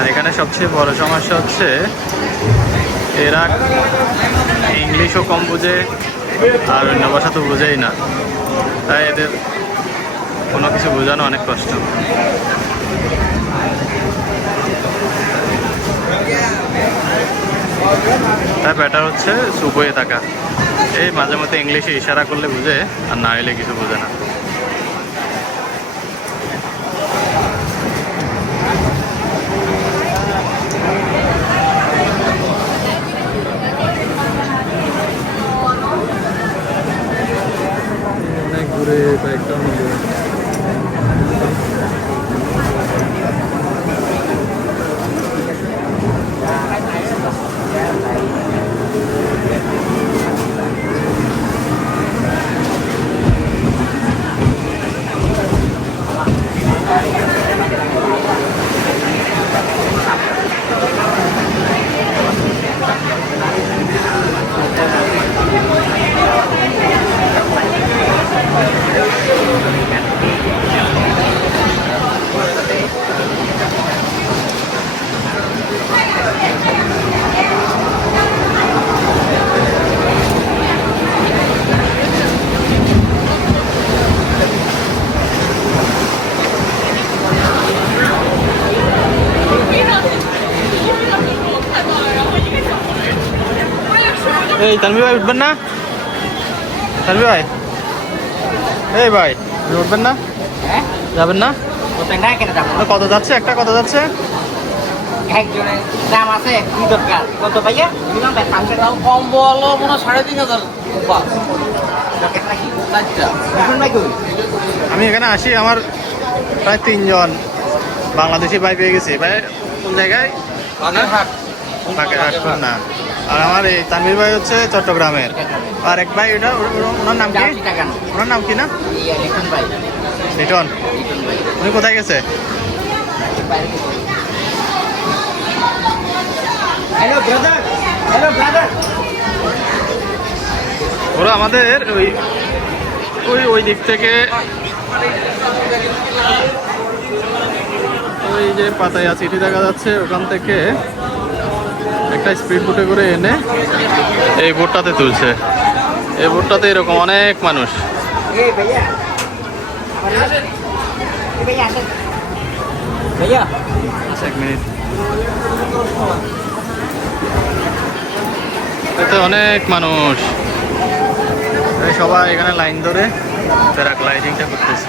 আর এখানে সবচেয়ে বড় সমস্যা হচ্ছে এরা ইংলিশও কম বুঝে আর অন্য ভাষা তো বুঝেই না, তাই এদের কোনো কিছু বোঝানো অনেক কষ্ট। তাই ব্যাটার হচ্ছে চুপ হয়ে থাকা। এই মাঝে মধ্যে ইংলিশে ইশারা করলে বুঝে, আর না হলে কিছু বোঝে না। অনেক ঘুরে কয়েকটা এই তানভীর ভাই উঠবেন না? তানভীর ভাই, এই ভাই উঠবেন না? যাবেন না? কত যাচ্ছে একটা? কত যাচ্ছে? একজনের দাম আছে কি দরকার? কত ভাইয়া? কম বলো মনে হয় 3,500। আমি এখানে আসি, আমার প্রায় 3 জন বাংলাদেশি ভাই পেয়ে গেছি। ভাই কোন জায়গায়? বাগেরহাট। না, আর আমার এই তানভীর ভাই হচ্ছে চট্টগ্রামের। আর এক ভাই ওটা, ওনার নাম কি? ওনার নাম কি না? লিটন। উনি কোথায় গেছে? Hello brother, hello brother. ওরা আমাদের ওই ওই ওই দিক থেকে, ওই যে পাতায়া চিঠি দেখা যাচ্ছে ওখান থেকে একটা স্পিড বোটে করে এনে এই বোটটাতে তুলছে। এই বোটটাতে এরকম অনেক মানুষ। এক মিনিট, এতে অনেক মানুষ, এই সবাই এখানে লাইন ধরে প্যারাগ্লাইডিংটা করতেছে।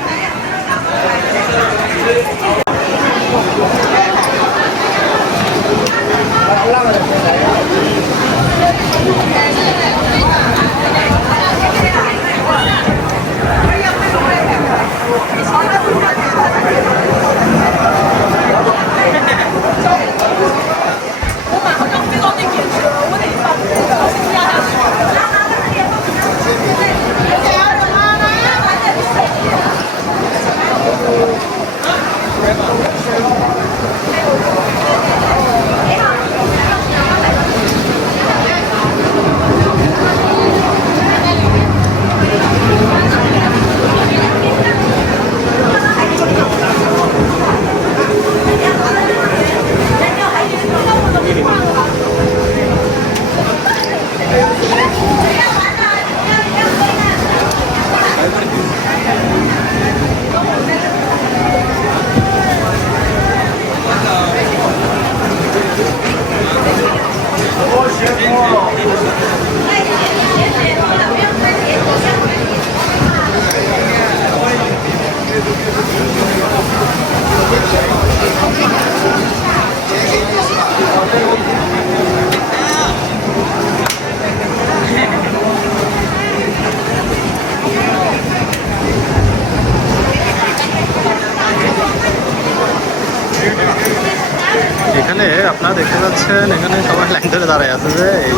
এখানে আপনারা দেখতে পাচ্ছেন, এখানে সবাই লাইন ধরে দাঁড়ায় আছে যে এই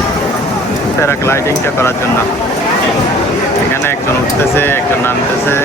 প্যারাগ্লাইডিংটা করার জন্য। এখানে একজন উঠতেছে, একজন নামতেছে।